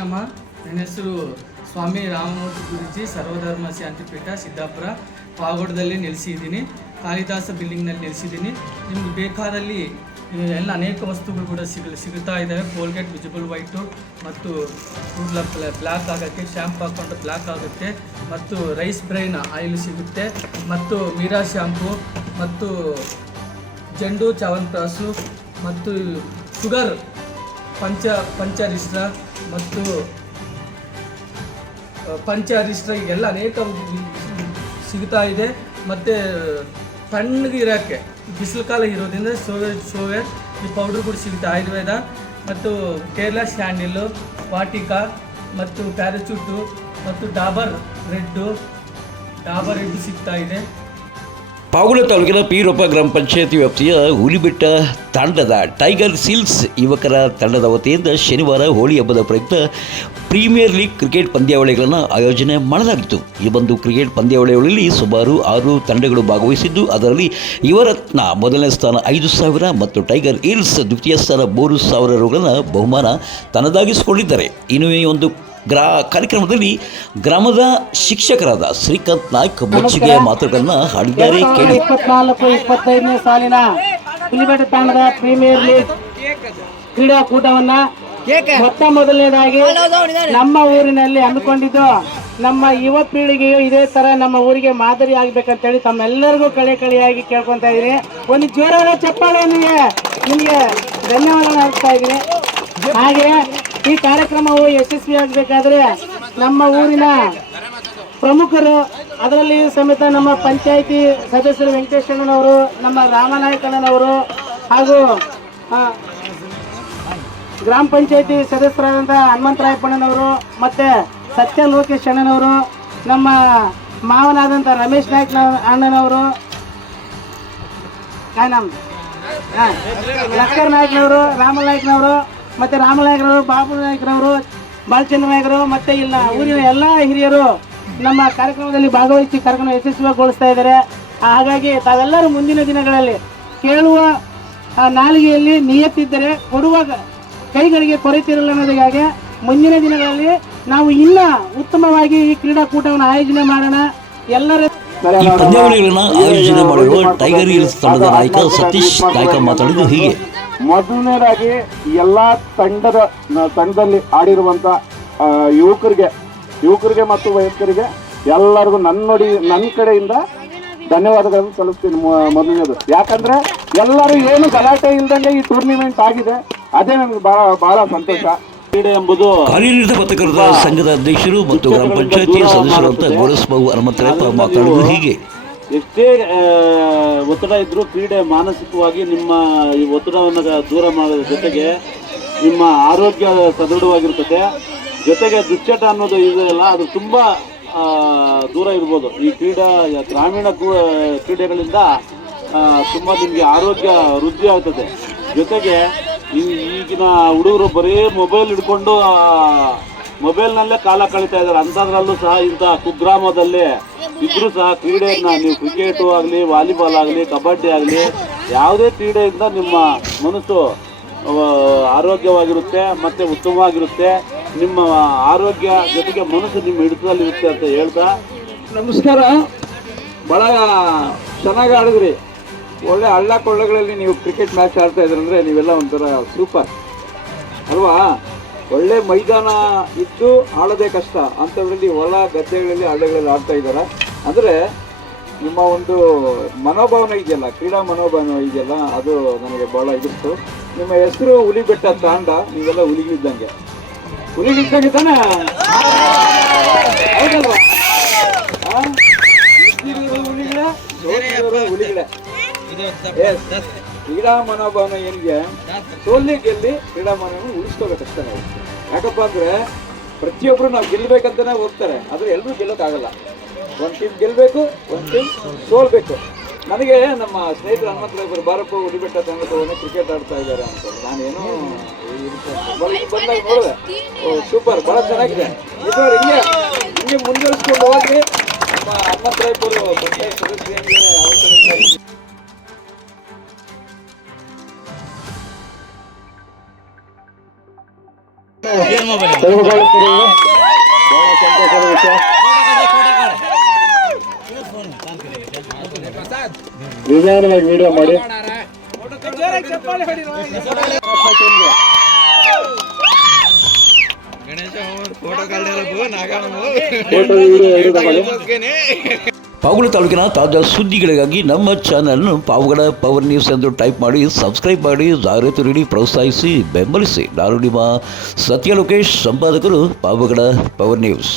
ನಮಃ. ನನ್ನ ಹೆಸರು ಸ್ವಾಮಿ ರಾಮಮೂರ್ತಿ ಗುರೂಜಿ, ಸರ್ವಧರ್ಮ ಶಾಂತಿಪೀಠ ಸಿದ್ದಾಪುರ ಪಾವಗಡದಲ್ಲಿ ನೆಲೆಸಿದ್ದೀನಿ. ಕಾಳಿದಾಸ ಬಿಲ್ಡಿಂಗ್ನಲ್ಲಿ ನೆಲೆಸಿದ್ದೀನಿ. ನಿಮ್ಗೆ ಬೇಕಾದಲ್ಲಿ ಎಲ್ಲ ಅನೇಕ ವಸ್ತುಗಳು ಕೂಡ ಸಿಗುತ್ತಾ ಇದ್ದಾವೆ. ಕೋಲ್ಗೇಟ್ ವಿಜಿಬಲ್ ವೈಟು ಮತ್ತು ಕೂದಲ ಬ್ಲ್ಯಾಕ್ ಆಗೋಕ್ಕೆ ಶ್ಯಾಂಪು ಹಾಕ್ಕೊಂಡು ಬ್ಲ್ಯಾಕ್ ಆಗುತ್ತೆ, ಮತ್ತು ರೈಸ್ ಬ್ರೈನ್ ಆಯಿಲ್ ಸಿಗುತ್ತೆ, ಮತ್ತು ಮೀರಾ ಶ್ಯಾಂಪು, ಮತ್ತು ಜಂಡು ಚಾವನ್ಪ್ರಾಸು, ಮತ್ತು ಶುಗರ್ ಪಂಚರಿಷ್ಟ್ರ ಮತ್ತು ಪಂಚರಿಷ್ಟ್ರ ಎಲ್ಲ ಅನೇಕ ಸಿಗ್ತಾ ಇದೆ. ಮತ್ತು ತಣ್ಣಗೆ ಇರೋಕ್ಕೆ ಬಿಸಿಲು ಕಾಲ ಇರೋದ್ರಿಂದ ಸೋವೇರ್ ಈ ಪೌಡ್ರ್ ಕೂಡ ಸಿಗುತ್ತೆ. ಆಯುರ್ವೇದ ಮತ್ತು ಕೇರಳ ಸ್ಯಾಂಡಿಲ್ಲು, ವಾಟಿಕಾ ಮತ್ತು ಪ್ಯಾರಾಚೂಟು ಮತ್ತು ಡಾಬರ್ ರೆಡ್ಡು ಸಿಗ್ತಾ ಇದೆ. ಪಾವಗಡ ತಾಲೂಕಿನ ಪೀರೊಪ್ಪ ಗ್ರಾಮ ಪಂಚಾಯತಿ ವ್ಯಾಪ್ತಿಯ ಹುಲಿಬೆಟ್ಟ ತಾಂಡದ ಟೈಗರ್ ಸೀಲ್ಸ್ ಯುವಕರ ತಂಡದ ವತಿಯಿಂದ ಶನಿವಾರ ಹೋಳಿ ಹಬ್ಬದ ಪ್ರಯುಕ್ತ ಪ್ರೀಮಿಯರ್ ಲೀಗ್ ಕ್ರಿಕೆಟ್ ಪಂದ್ಯಾವಳಿಗಳನ್ನು ಆಯೋಜನೆ ಮಾಡಲಾಗಿತ್ತು. ಈ ಒಂದು ಕ್ರಿಕೆಟ್ ಪಂದ್ಯಾವಳಿಗಳಲ್ಲಿ ಸುಮಾರು 6 ತಂಡಗಳು ಭಾಗವಹಿಸಿದ್ದು, ಅದರಲ್ಲಿ ಯುವರತ್ನ ಮೊದಲನೇ ಸ್ಥಾನ 5,000 ಮತ್ತು ಟೈಗರ್ ಹೀಲ್ಸ್ ದ್ವಿತೀಯ ಸ್ಥಾನ 3,000 ರುಗಳನ್ನು ಬಹುಮಾನ ತನ್ನದಾಗಿಸಿಕೊಂಡಿದ್ದಾರೆ. ಇನ್ನು ಈ ಒಂದು ಕಾರ್ಯಕ್ರಮದಲ್ಲಿ ಗ್ರಾಮದ ಶಿಕ್ಷಕರಾದ ಶ್ರೀಕಾಂತ್ ನಾಯ್ಕ್ ಮೆಚ್ಚುಗೆಯ ಮಾತುಗಳನ್ನು ಹಾಡಿದ್ದಾರೆ. ಕೇಳಿ. 24-25ನೇ ಸಾಲಿನ ಹುಲಿಬೆಟ್ಟ ತಂಡದ ಪ್ರೀಮಿಯರ್ ಲೀಗ್ ಕ್ರೀಡಾಕೂಟವನ್ನ ಮೊತ್ತ ಮೊದಲನೇದಾಗಿ ನಮ್ಮ ಊರಿನಲ್ಲಿ ಹಮ್ಮಿಕೊಂಡಿದ್ದು, ನಮ್ಮ ಯುವ ಪೀಳಿಗೆಯು ಇದೇ ತರ ನಮ್ಮ ಊರಿಗೆ ಮಾದರಿ ಆಗ್ಬೇಕಂತೇಳಿ ತಮ್ಮೆಲ್ಲರಿಗೂ ಕಳೆಯಾಗಿ ಕೇಳ್ಕೊತಾ ಇದ್ದೀನಿ. ಒಂದು ಜೋರಾದ ಚಪ್ಪಾಳೆ ನಿಮಗೆ ಧನ್ಯವಾದ ಅರ್ಪಿಸ್ತಾ ಇದ್ದೀನಿ. ಹಾಗೆ ಈ ಕಾರ್ಯಕ್ರಮವು ಯಶಸ್ವಿಯಾಗಬೇಕಾದ್ರೆ ನಮ್ಮ ಊರಿನ ಪ್ರಮುಖರು, ಅದರಲ್ಲಿ ಸಮೇತ ನಮ್ಮ ಪಂಚಾಯಿತಿ ಸದಸ್ಯರು ವೆಂಕಟೇಶಣ್ಣನವರು, ನಮ್ಮ ರಾಮನಾಯಕಣ್ಣನವರು ಹಾಗೂ ಗ್ರಾಮ ಪಂಚಾಯಿತಿ ಸದಸ್ಯರಾದಂಥ ಹನುಮಂತರಾಯಪ್ಪಣ್ಣನವರು ಮತ್ತು ಸತ್ಯ ಲೋಕೇಶ್ ಅಣ್ಣನವರು, ನಮ್ಮ ಮಾವನಾದಂಥ ರಮೇಶ್ ನಾಯ್ಕ ಅಣ್ಣನವರು, ಲಕ್ಕರ್ ನಾಯ್ಕನವರು, ರಾಮನಾಯ್ಕನವರು ಮತ್ತು ರಾಮನಾಯ್ಕರವರು, ಬಾಬು ನಾಯ್ಕರವರು, ಬಾಲಚಂದ್ರ ನಾಯ್ಕರು ಮತ್ತು ಇಲ್ಲ ಊರಿನ ಎಲ್ಲ ಹಿರಿಯರು ನಮ್ಮ ಕಾರ್ಯಕ್ರಮದಲ್ಲಿ ಭಾಗವಹಿಸಿ ಕಾರ್ಯಕ್ರಮ ಯಶಸ್ವಿಗೊಳಿಸ್ತಾ ಇದ್ದಾರೆ. ಹಾಗಾಗಿ ತಾವೆಲ್ಲರೂ ಮುಂದಿನ ದಿನಗಳಲ್ಲಿ ಕೇಳುವ ನಾಲಿಗೆಯಲ್ಲಿ ನಿಯತ್ತಿದ್ದರೆ ಕೊಡುವ ಕೈಗಳಿಗೆ ಕೊರತಿರಲ್ಲ ಅನ್ನೋದಕ್ಕಾಗಿ ಮುಂದಿನ ದಿನಗಳಲ್ಲಿ ನಾವು ಇನ್ನೂ ಉತ್ತಮವಾಗಿ ಈ ಕ್ರೀಡಾಕೂಟವನ್ನು ಆಯೋಜನೆ ಮಾಡೋಣ. ಎಲ್ಲರ ಈ ಪಂದ್ಯಾವಳಿಗಳನ್ನು ಆಯೋಜನೆ ಮಾಡಿರುವ ಟೈಗರ್ ಹೀಲ್ಸ್ ತಂಡದ ನಾಯಕ ಸತೀಶ್ ನಾಯ್ಕ ಮಾತಾಡಿದ್ದು ಹೀಗೆ. ಮೊದಲನೇದಾಗಿ ಎಲ್ಲ ತಂಡದಲ್ಲಿ ಆಡಿರುವಂಥ ಯುವಕರಿಗೆ ಮತ್ತು ವಯಸ್ಕರಿಗೆ ಎಲ್ಲರಿಗೂ ನನ್ನ ಕಡೆಯಿಂದ ಧನ್ಯವಾದಗಳನ್ನು ಸಲ್ಲಿಸ್ತೀನಿ. ಮೊದಲನೇದು ಯಾಕಂದ್ರೆ ಎಲ್ಲರೂ ಏನು ಗಲಾಟೆ ಇಲ್ದಂಗೆ ಈ ಟೂರ್ನಿಮೆಂಟ್ ಆಗಿದೆ, ಅದೇ ನನಗೆ ಬಹಳ ಸಂತೋಷ. ಕ್ರೀಡೆ ಎಂಬುದು ಕಾರ್ಯನಿರತ ಪತ್ರಕರ್ತರ ಸಂಘದ ಅಧ್ಯಕ್ಷರು ಮತ್ತು ಗ್ರಾಮ ಪಂಚಾಯತಿ ಸದಸ್ಯರಾದ ಗೋರಸ್ಬಾಬು ಹನುಮಂತರಾಯಪ್ಪ ಮಾತಾಡುವುದು ಹೀಗೆ. ಎಷ್ಟೇ ಒತ್ತಡ ಇದ್ರೂ ಕ್ರೀಡೆ ಮಾನಸಿಕವಾಗಿ ನಿಮ್ಮ ಈ ಒತ್ತಡವನ್ನು ದೂರ ಮಾಡೋದ್ರ ಜೊತೆಗೆ ನಿಮ್ಮ ಆರೋಗ್ಯ ಸದೃಢವಾಗಿರ್ತದೆ. ಜೊತೆಗೆ ದುಶ್ಚಟ ಅನ್ನೋದು ಇದೆಯಲ್ಲ, ಅದು ತುಂಬ ದೂರ ಇರ್ಬೋದು. ಈ ಗ್ರಾಮೀಣ ಕ್ರೀಡೆಗಳಿಂದ ತುಂಬ ನಿಮಗೆ ಆರೋಗ್ಯ ವೃದ್ಧಿ ಆಗ್ತದೆ. ಜೊತೆಗೆ ಈಗಿನ ಹುಡುಗರು ಬರೀ ಮೊಬೈಲ್ ಹಿಡ್ಕೊಂಡು ಮೊಬೈಲ್ನಲ್ಲೇ ಕಾಲ ಕಳೀತಾ ಇದ್ದಾರೆ. ಅಂಥದ್ರಲ್ಲೂ ಸಹ ಇಂಥ ಕುಗ್ರಾಮದಲ್ಲಿ ಇದ್ರೂ ಸಹ ಕ್ರೀಡೆಯನ್ನು ನೀವು ಕ್ರಿಕೆಟು ಆಗಲಿ, ವಾಲಿಬಾಲ್ ಆಗಲಿ, ಕಬಡ್ಡಿ ಆಗಲಿ, ಯಾವುದೇ ಕ್ರೀಡೆಯಿಂದ ನಿಮ್ಮ ಮನಸ್ಸು ಆರೋಗ್ಯವಾಗಿರುತ್ತೆ ಮತ್ತು ಉತ್ತಮವಾಗಿರುತ್ತೆ. ನಿಮ್ಮ ಆರೋಗ್ಯ ಜೊತೆಗೆ ಮನಸ್ಸು ನಿಮ್ಮ ಹಿಡಿತದಲ್ಲಿರುತ್ತೆ ಅಂತ ಹೇಳ್ತಾ ನಮಸ್ಕಾರ. ಭಾಳ ಚೆನ್ನಾಗಿ ಆಡಿದ್ರಿ. ಒಳ್ಳೆ ಹಳ್ಳ ಕೊಳ್ಳಗಳಲ್ಲಿ ನೀವು ಕ್ರಿಕೆಟ್ ಮ್ಯಾಚ್ ಆಡ್ತಾ ಇದ್ರಂದರೆ ನೀವೆಲ್ಲ ಒಂಥರ ಸೂಪರ್ ಅಲ್ವಾ? ಒಳ್ಳೆ ಮೈದಾನ ಇದ್ದು ಆಡೋದೇ ಕಷ್ಟ, ಅಂಥದ್ರಲ್ಲಿ ಹೊಲ ಗದ್ದೆಗಳಲ್ಲಿ ಹಳ್ಳಿಗಳಲ್ಲಿ ಆಡ್ತಾ ಇದ್ದಾರೆ ಅಂದರೆ ನಿಮ್ಮ ಒಂದು ಮನೋಭಾವನೆ ಇದೆಯಲ್ಲ, ಕ್ರೀಡಾ ಮನೋಭಾವನೆ ಇದೆಯಲ್ಲ, ಅದು ನನಗೆ ಭಾಳ ಇದಿತ್ತು. ನಿಮ್ಮ ಹೆಸರು ಹುಲಿಬೆಟ್ಟ ತಾಂಡ, ನೀವೆಲ್ಲ ಹುಲಿಗಿದ್ದಂಗೆ ತಾನೇ, ಹೌದಲ್ವಾ? ಹುಲಿಗಳೇ. ಕ್ರೀಡಾ ಮನೋಭಾವನೆ ಏನಿದೆ, ಸೋಲ್ಲಿ ಗೆಲ್ಲಿ ಕ್ರೀಡಾ ಮನೋಭಾವನೆ ಉಳಿಸ್ಕೋಬೇಕಷ್ಟೇ ನಾವು. ಯಾಕಪ್ಪ ಅಂದರೆ ಪ್ರತಿಯೊಬ್ಬರು ನಾವು ಗೆಲ್ಲಬೇಕಂತಲೇ ಹೋಗ್ತಾರೆ, ಆದರೆ ಎಲ್ಲರೂ ಗೆಲ್ಲೋಕ್ಕಾಗಲ್ಲ. ಒಂದು ಟೀಮ್ ಗೆಲ್ಲಬೇಕು, ಒಂದು ಟೀಮ್ ಸೋಲ್ಬೇಕು. ನನಗೆ ನಮ್ಮ ಸ್ನೇಹಿತರು ಹನುಮಂತರಾಯರು ಬಾರಪ್ಪ ಹುಲಿಬೆಟ್ಟ ತಂಡದವನ್ನೇ ಕ್ರಿಕೆಟ್ ಆಡ್ತಾ ಇದ್ದಾರೆ ಅಂತ ನಾನೇನು ಬಂದಾಗ ನೋಡಿದೆ. ಸೂಪರ್, ಭಾಳ ಚೆನ್ನಾಗಿದೆ. ಇದು ಹಿಂಗೆ ಮುಂದುವರಿಸ್ಕೊಂಡು ಹೋಗಿ ನಮ್ಮ ಹನುಮಂತರಾಯರು ಪಂಚಾಯತ್ ಸದಸ್ಯರಿಗೆ ಅವಕಾಶ. ತೆರವುಗೊಳಿಸಿರುವುದು ಬಹಳ ಸಂತೋಷದ ವಿಷಯ. ನಿಧಾನವಾಗಿ ವಿಡಿಯೋ ಮಾಡಿ. ಫೋಟೋ ವಿಡಿಯೋ ಎಡಿಟ್ ಮಾಡಿ. ಪಾವಗಡ ತಾಲೂಕಿನ ತಾಜಾ ಸುದ್ದಿಗಳಿಗಾಗಿ ನಮ್ಮ ಚಾನಲ್ನ ಪಾವಗಡ ಪವರ್ ನ್ಯೂಸ್ ಎಂದು ಟೈಪ್ ಮಾಡಿ ಸಬ್ಸ್ಕ್ರೈಬ್ ಮಾಡಿ, ಜಾಹೀರಾತು ನೀಡಿ ಪ್ರೋತ್ಸಾಹಿಸಿ ಬೆಂಬಲಿಸಿ. ನಾನು ನಿಮ್ಮ ಸತ್ಯ ಲೋಕೇಶ್, ಸಂಪಾದಕರು ಪಾವಗಡ ಪವರ್ ನ್ಯೂಸ್.